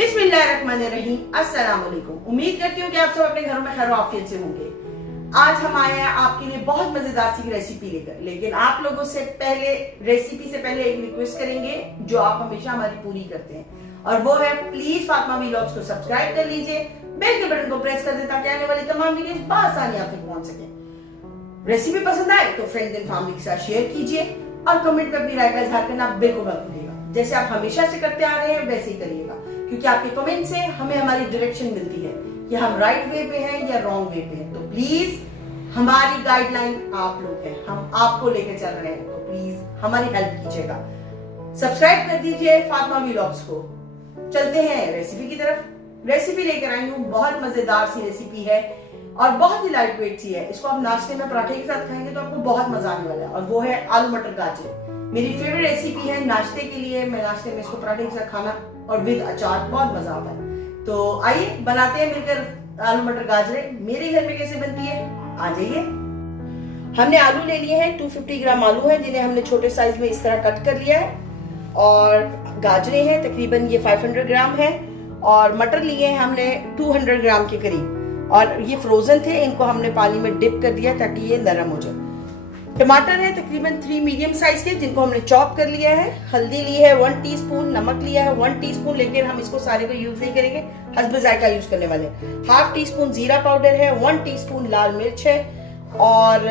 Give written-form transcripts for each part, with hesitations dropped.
बिस्मिल्लाहिर्रहमानिर्रहीम। अस्सलाम वालेकुम। उम्मीद करती हूँ कि आप सब अपने घरों में खैर आफियत से होंगे। आज हम आए हैं आपके लिए बहुत मजेदार सी रेसिपी लेकर, लेकिन आप लोगों से पहले रेसिपी से पहले एक रिक्वेस्ट करेंगे जो आप हमेशा हमारी पूरी करते हैं, और वो है प्लीज फातिमा व्लॉग्स को सब्सक्राइब कर लीजिए, बेल के बटन को प्रेस कर दें ताकि आने वाली तमाम वीडियोस बआसानी आप तक पहुंच सके। रेसिपी पसंद आए तो फ्रेंड्स एंड फैमिली के साथ शेयर कीजिए और कमेंट में अपनी राय का इजहार करना बिल्कुल मत भूलिएगा। जैसे आप हमेशा से करते आ रहे हैं वैसे ही करिएगा, क्योंकि आपके कमेंट से हमें हमारी डायरेक्शन मिलती है कि हम राइट वे पे हैं या रॉन्ग वे पे हैं। तो प्लीज हमारी गाइडलाइन आप लोग हैं, हम आपको लेकर चल रहे हैं, तो प्लीज हमारी हेल्प कीजिएगा। सब्सक्राइब कर दीजिए फातिमा व्लॉग्स को। चलते हैं रेसिपी की तरफ। रेसिपी लेकर आई हूँ, बहुत मजेदार सी रेसिपी है और बहुत ही लाइट वेट सी है। इसको आप नाश्ते में पराठे के साथ खाएंगे तो आपको बहुत मजा आने वाला है, और वो है आलू मटर गाजर। मेरी फेवरेट रेसिपी है नाश्ते के लिए। मैं नाश्ते में इसको पराठे के साथ खाना और विद अचार बहुत मजा आता है। तो आइए बनाते हैं मिलकर आलू मटर गाजरे। मेरे घर में कैसे बनती है, आ जाइए। हमने आलू ले लिए हैं, 250 ग्राम आलू है जिन्हें हमने छोटे साइज में इस तरह कट कर लिया है, और गाजरे हैं तकरीबन ये 500 ग्राम है, और मटर लिए हैं हमने 200 ग्राम के करीब, और ये फ्रोजन थे, इनको हमने पानी में डिप कर दिया ताकि ये नरम हो जाए। टमाटर है तकरीबन 3 मीडियम साइज के जिनको हमने चॉप कर लिया है। हल्दी ली है 1 टीस्पून, नमक लिया है 1 टीस्पून, लेकिन हम इसको सारे को यूज नहीं करेंगे, हस्ब जायका यूज करने वाले। हाफ टी स्पून जीरा पाउडर है, 1 टीस्पून लाल मिर्च है, और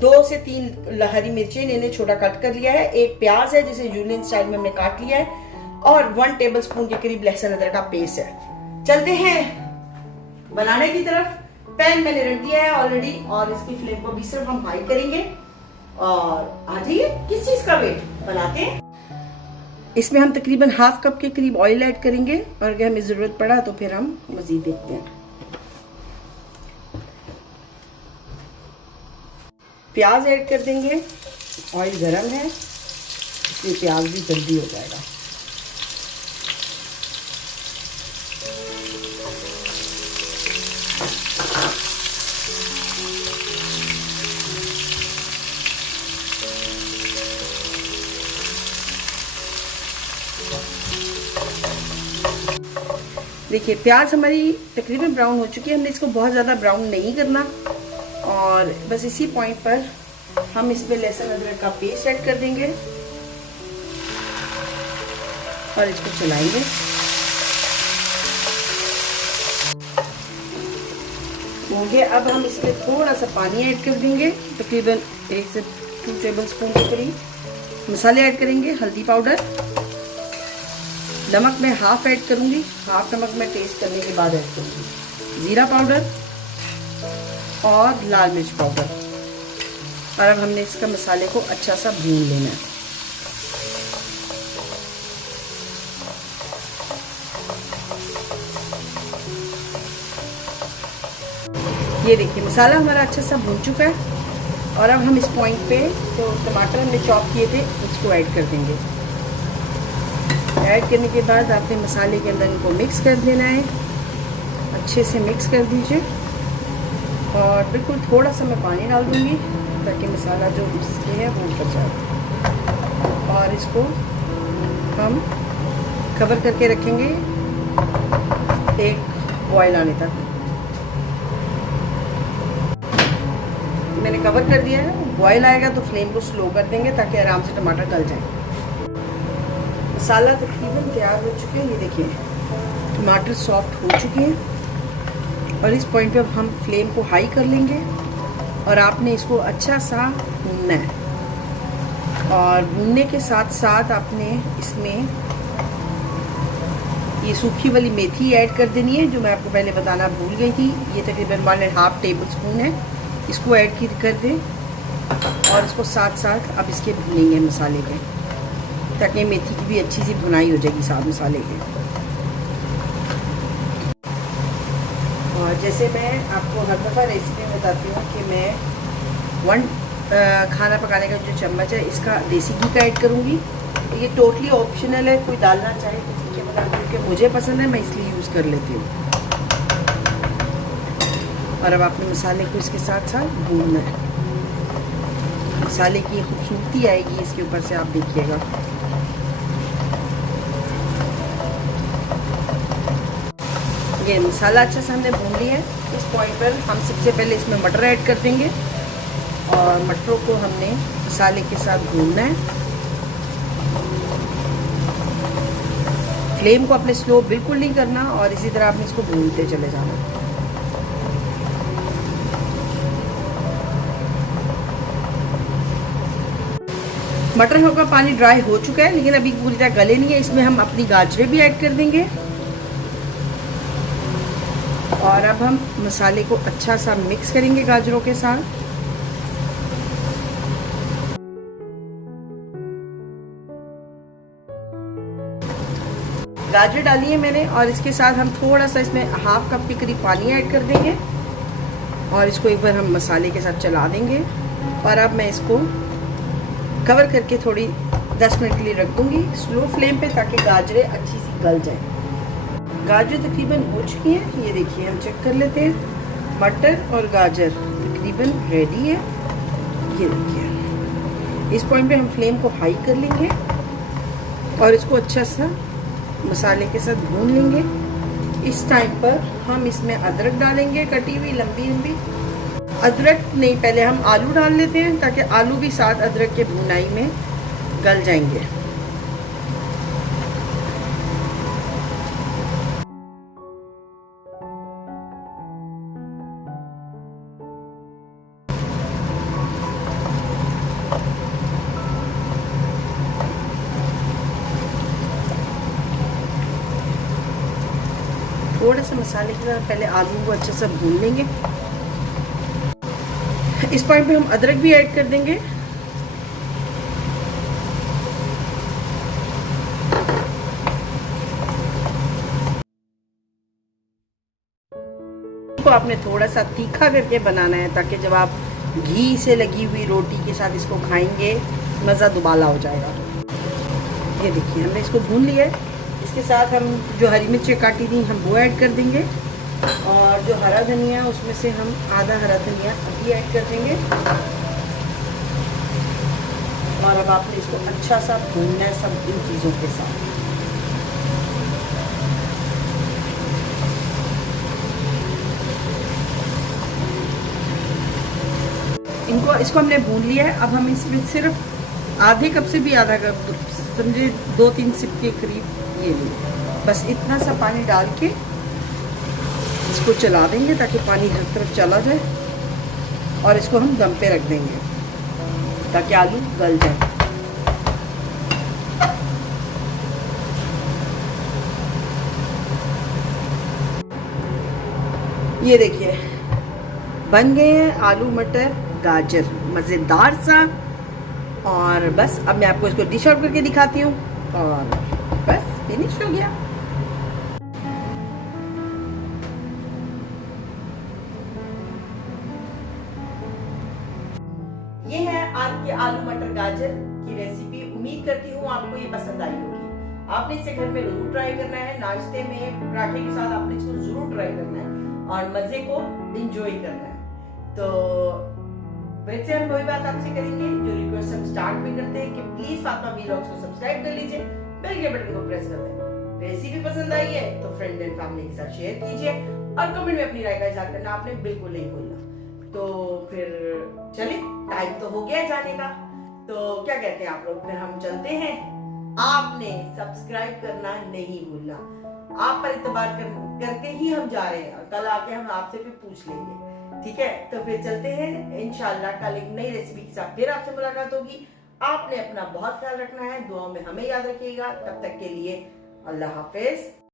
2 से 3 हरी मिर्चें इन्हें छोटा कट कर लिया है। एक प्याज है जिसे जूलियन स्टाइल में हमने काट लिया है, और 1 टेबल स्पून के करीब लहसुन अदरक का पेस्ट है। चलते हैं बनाने की तरफ। पैन मैंने रख दिया है ऑलरेडी, और इसकी फ्लेम को भी सिर्फ हम हाई करेंगे। और आ जाइए, किस चीज का वेट बनाते हैं। इसमें हम तकरीबन हाफ कप के करीब ऑयल ऐड करेंगे, और अगर हमें जरूरत पड़ा तो फिर हम मजीद देखते हैं। प्याज ऐड कर देंगे। ऑयल गरम है इसलिए प्याज भी जल्दी हो जाएगा। देखिए प्याज हमारी तकरीबन ब्राउन हो चुकी है। हमने इसको बहुत ज़्यादा ब्राउन नहीं करना, और बस इसी पॉइंट पर हम इसमें लहसुन अदरक का पेस्ट ऐड कर देंगे और इसको चलाएंगे। होंगे अब हम इसमें थोड़ा सा पानी ऐड कर देंगे, तकरीबन 1 से 2 टेबल स्पून के करीब। मसाले ऐड करेंगे, हल्दी पाउडर, नमक मैं हाफ ऐड करूंगी, हाफ नमक मैं टेस्ट करने के बाद ऐड करूंगी, जीरा पाउडर और लाल मिर्च पाउडर। और अब हमने इसका मसाले को अच्छा सा भून लेना है। ये देखिए मसाला हमारा अच्छा सा भून चुका है, और अब हम इस पॉइंट पे जो टमाटर हमने चॉप किए थे उसको ऐड कर देंगे। ऐड करने के बाद आपने मसाले के अंदर इनको मिक्स कर देना है, अच्छे से मिक्स कर दीजिए, और बिल्कुल थोड़ा सा मैं पानी डाल दूँगी ताकि मसाला जो इसमें है वो उतर जाए। और इसको हम कवर करके रखेंगे एक बॉयल आने तक। मैंने कवर कर दिया है, बॉयल आएगा तो फ्लेम को स्लो कर देंगे ताकि आराम से टमाटर गल जाए। मसाला तकरीबन तैयार हो चुके हैं, ये देखिए टमाटर सॉफ्ट हो चुके हैं, और इस पॉइंट पे हम फ्लेम को हाई कर लेंगे, और आपने इसको अच्छा सा भूनना है। और भूनने के साथ साथ आपने इसमें ये सूखी वाली मेथी ऐड कर देनी है जो मैं आपको पहले बताना भूल गई थी। ये तकरीबन 1.5 टेबल स्पून है, इसको ऐड कर दें, और इसको साथ साथ अब इसके भूनेंगे मसाले के, ताकि मेथी की भी अच्छी सी भुनाई हो जाएगी साथ मसाले के। और जैसे मैं आपको हर दफ़ा रेसिपी में बताती हूँ कि मैं खाना पकाने का जो चम्मच है इसका देसी घी का ऐड करूँगी। ये टोटली ऑप्शनल है, कोई डालना चाहे तो ठीक है, बना क्योंकि मुझे पसंद है मैं इसलिए यूज़ कर लेती हूँ। और अब आपने मसाले को इसके साथ साथ भूनना है, मसाले की खूबसूरती आएगी इसके ऊपर से, आप देखिएगा। ये मसाला अच्छा से हमने भून लिया है। इस पॉइंट पर हम सबसे पहले इसमें मटर ऐड कर देंगे और मटरों को हमने मसाले के साथ भूनना है। फ्लेम को अपने स्लो बिल्कुल नहीं करना और इसी तरह आपने इसको भूनते चले जाना। मटर का पानी ड्राई हो चुका है लेकिन अभी पूरी तरह गले नहीं है। इसमें हम अपनी गाजरें भी ऐड कर देंगे और अब हम मसाले को अच्छा सा मिक्स करेंगे गाजरों के साथ। गाजर डाली है मैंने और इसके साथ हम थोड़ा सा इसमें हाफ कप के करीब पानी ऐड कर देंगे और इसको एक बार हम मसाले के साथ चला देंगे। और अब मैं इसको कवर करके थोड़ी 10 मिनट के लिए रख दूंगी स्लो फ्लेम पे ताकि गाजरें अच्छी सी गल जाए। गाजर तकरीबन हो चुकी है, ये देखिए हम चेक कर लेते हैं। मटर और गाजर तकरीबन रेडी है, ये देखिए। इस पॉइंट पे हम फ्लेम को हाई कर लेंगे और इसको अच्छा सा मसाले के साथ भून लेंगे। इस टाइम पर हम इसमें अदरक डालेंगे, कटी हुई लंबी लंबी। अदरक नहीं, पहले हम आलू डाल लेते हैं ताकि आलू भी साथ अदरक के भुनाई में गल जाएंगे। थोड़ा सा मसाले के साथ पहले आलू को अच्छे से भून लेंगे। इस पॉइंट पे हम अदरक भी ऐड कर देंगे। तो आपने थोड़ा सा तीखा करके बनाना है ताकि जब आप घी से लगी हुई रोटी के साथ इसको खाएंगे मज़ा दुबाला हो जाएगा। ये देखिए हमने इसको भून लिया है। इसके साथ हम जो हरी मिर्चें काटी थी हम वो ऐड कर देंगे और जो हरा धनिया उसमें से हम आधा हरा धनिया अभी ऐड कर देंगे। और अब आपने इसको अच्छा सा भूनना है सब इन चीज़ों के साथ। इसको हमने भून लिया है। अब हम इसमें सिर्फ आधे कप से भी आधा कप, समझे 2-3 सिप के करीब ये लिए, बस इतना सा पानी डाल के इसको चला देंगे ताकि पानी हर तरफ चला जाए और इसको हम दम पे रख देंगे ताकि आलू गल जाए। ये देखिए बन गए हैं आलू मटर गाजर मज़ेदार सा। और बस अब मैं आपको इसको डिश आउट करके दिखाती हूँ और बस फिनिश हो गया। ये है आज के आलू मटर गाजर की रेसिपी। उम्मीद करती हूँ आपको ये पसंद आई होगी। आपने इसे घर में जरूर ट्राई करना है, नाश्ते में पराठे के साथ आपने इसको जरूर ट्राई करना है और मजे को एंजॉय करना है। तो वैसे हम वही बात आपसे करेंगे जो रिक्वेस्ट हम स्टार्ट में करते हैं कि प्लीज फातिमा व्लॉग्स को सब्सक्राइब कर लीजिए, बेल के बटन को प्रेस कर दें। रेसिपी पसंद आई है तो फ्रेंड एंड फैमिली के साथ शेयर कीजिए और कमेंट में अपनी राय का इजहार करना आपने बिल्कुल नहीं भूलना। तो फिर चलिए टाइम तो हो गया जाने का, तो क्या कहते हैं आप लोग, फिर हम चलते हैं। आपने सब्सक्राइब करना नहीं भूलना, आप पर इतबार करके ही हम जा रहे हैं और कल आके हम आपसे भी पूछ लेंगे, ठीक है। तो फिर चलते हैं, इंशाल्लाह कल एक नई रेसिपी के साथ फिर आपसे मुलाकात होगी। आपने अपना बहुत ख्याल रखना है, दुआ में हमें याद रखिएगा। तब तक के लिए अल्लाह हाफिज।